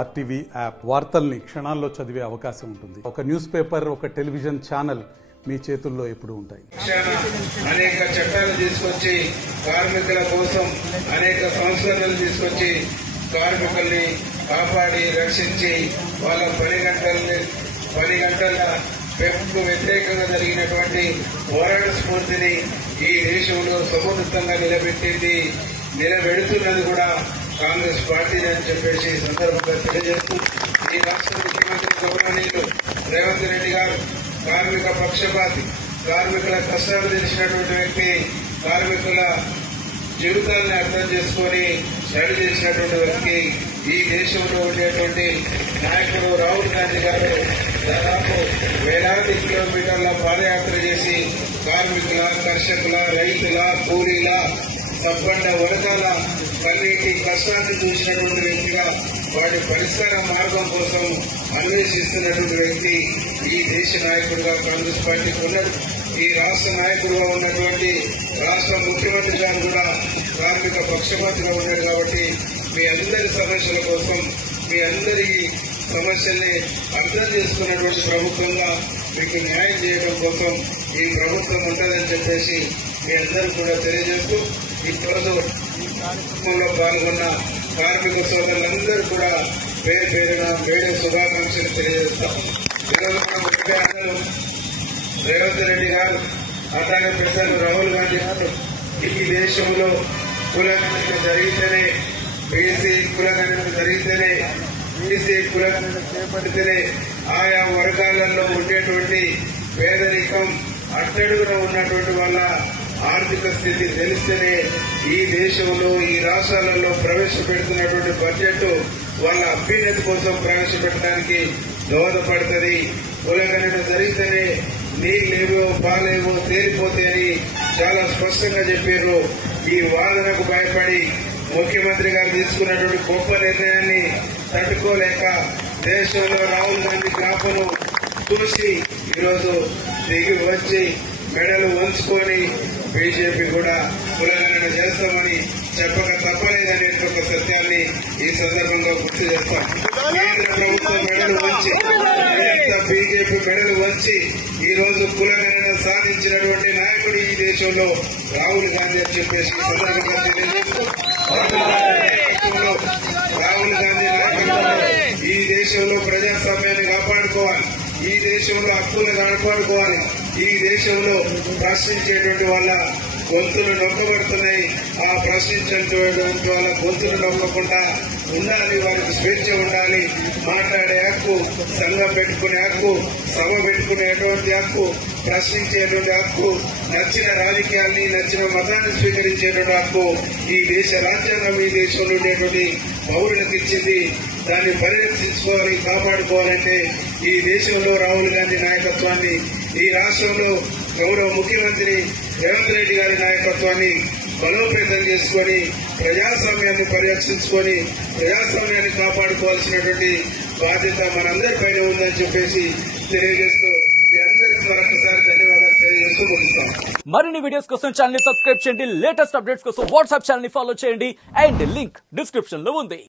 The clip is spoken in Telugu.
ఆర్టీవీ యాప్ వార్తల్ని క్షణాల్లో చదివే అవకాశం ఉంటుంది. ఒక న్యూస్ పేపర్, ఒక టెలివిజన్ ఛానల్ మీ చేతుల్లో ఎప్పుడూ ఉంటాయి. అనేక చట్టాలు తీసుకొచ్చి కార్మికుల కోసం అనేక సంస్కరణలు తీసుకొచ్చి కార్మికుల్ని కాపాడి రక్షించి వాళ్ళ పని గంటల పెంపుకు వ్యతిరేకంగా జరిగినటువంటి పోరాట స్ఫూర్తిని ఈ దేశంలో సమున్నతంగా నిలబెడుతున్నది కూడా కాంగ్రెస్ పార్టీ అని చెప్పేసి సందర్భంగా తెలియజేస్తూ ఈ రాష్ట్ర ముఖ్యమంత్రి గౌరవనీయులు రేవంత్ రెడ్డి గారు కార్మిక పక్షపాతి, కార్మికుల కష్టాలు తెలిసినటువంటి వ్యక్తి, కార్మికుల జీవితాలను అర్థం చేసుకుని స్టడీ చేసినటువంటి వ్యక్తి, ఈ దేశంలో ఉండేటువంటి నాయకుడు రాహుల్ గాంధీ గారు దాదాపు వేలాది కిలోమీటర్ల పాదయాత్ర చేసి కార్మికుల, కర్షకుల, రైతుల, కూలీల, సంపన్న వర్గాల కన్నీటి కష్టాన్ని చూసినటువంటి వ్యక్తిగా వాటి పరిష్కార మార్గం కోసం అన్వేషిస్తున్నటువంటి వ్యక్తి ఈ దేశ నాయకుడిగా కాంగ్రెస్ పార్టీకి ఉన్నాడు. ఈ రాష్ట్ర నాయకుడిగా ఉన్నటువంటి రాష్ట్ర ముఖ్యమంత్రి గారు కూడా కార్మిక పక్షపాతిగా ఉన్నాడు. కాబట్టి మీ అందరి సమస్యల కోసం, మీ అందరి సమస్యల్ని అర్థం చేసుకున్నటువంటి ప్రభుత్వంగా మీకు న్యాయం చేయడం కోసం ఈ ప్రభుత్వం ఉంటుందని చెప్పేసి మీ అందరూ కూడా తెలియజేస్తూ ఈరోజు ఈ కార్యక్రమంలో పాల్గొన్న కార్మిక సోదరులందరూ కూడా పేరు పేరున వేరే శుభాకాంక్షలు తెలియజేస్తాం. ఈరోజు మనం ఒకటే అందరూ రేవంత్ రెడ్డి గారు, అట్లాగే పెద్దలు రాహుల్ గాంధీ గారు ఈ దేశంలో కులగణన జరిగితేనే, బీసీ కులగణన జరిగితేనే, బీసీ కులగణన చేపడితేనే ఆయా వర్గాలలో ఉండేటువంటి పేదరికం, అట్టడుగున ఉన్నటువంటి వాళ్ళ ఆర్థిక స్థితి తెలిస్తేనే ఈ దేశంలో, ఈ రాష్ట్రాలలో ప్రవేశపెడుతున్నటువంటి బడ్జెట్ వాళ్ళ అభ్యున్నత కోసం ప్రవేశపెట్టడానికి దోహదపడుతుంది. కులగణన జరిగితేనే నీళ్ళేవో పాలేవో తేలిపోతే అని చాలా స్పష్టంగా చెప్పారు. ఈ వాదనకు భయపడి ముఖ్యమంత్రి గారు తీసుకున్నటువంటి గొప్ప నిర్ణయాన్ని తట్టుకోలేక దేశంలో రాహుల్ గాంధీ గ్రాఫ్ను చూసి ఈరోజు దిగి వచ్చి మెడలు వంచుకొని బీజేపీ కూడా కులగణన చేస్తామని చెప్పక తప్పలేదనే ఒక సత్యాన్ని ఈ సందర్భంగా గుర్తు చేస్తాం. కేంద్ర ప్రభుత్వం మెడలు వంచి, బీజేపీ మెడలు వంచి ఈ రోజు కులగణన సాధించినటువంటి నాయకుడు ఈ దేశంలో రాహుల్ గాంధీ అని చెప్పేసి సందర్భంగా తెలియజేస్తూ, రాహుల్ గాంధీ నాయకులు ఈ దేశంలో ప్రజాస్వామ్యాన్ని కాపాడుకోవాలి, ఈ దేశంలో హక్కులను కాపాడుకోవాలి, ఈ దేశంలో ప్రశ్నించేటువంటి వాళ్ళ గొంతులు నొక్కబడుతున్నాయి. ఆ ప్రశ్నించేటువంటి వాళ్ళ గొంతులు నొక్కకుండా ఉండాలి, వారికి స్వేచ్ఛ ఉండాలి, మాట్లాడే హక్కు, సంఘం పెట్టుకునే హక్కు, సభ పెట్టుకునేటువంటి హక్కు, ప్రశ్నించేటువంటి హక్కు, నచ్చిన రాజకీయాల్ని, నచ్చిన మతాన్ని స్వీకరించేటువంటి హక్కు ఈ దేశ రాజ్యాంగం ఈ దేశంలో ఉండేటువంటి పౌరులకు ఇచ్చింది. దాన్ని పరిరక్షించుకోవాలి, కాపాడుకోవాలంటే ఈ దేశంలో రాహుల్ గాంధీ నాయకత్వాన్ని, ఈ రాష్ట్రంలో గౌరవ ముఖ్యమంత్రి రేవంత్ రెడ్డి గారి నాయకత్వాన్ని బలోపేతం చేసుకుని ప్రజాస్వామ్యాన్ని పరిరక్షించుకొని ప్రజాస్వామ్యాన్ని కాపాడుకోవాల్సినటువంటి బాధ్యత మనందరిపైన ఉందని చెప్పేసి తెలియజేస్తూ మీ అందరికీ మరొకసారి ధన్యవాదాలు తెలియజేస్తూ ముగిస్తాం. మరిన్ని వీడియోస్ కోసం ఛానల్ ని సబ్స్క్రైబ్ చేయండి. లేటెస్ట్ అప్డేట్స్ కోసం వాట్సాప్ ఛానల్ ని ఫాలో చేయండి. అండ్ లింక్ డిస్క్రిప్షన్ లో ఉంది.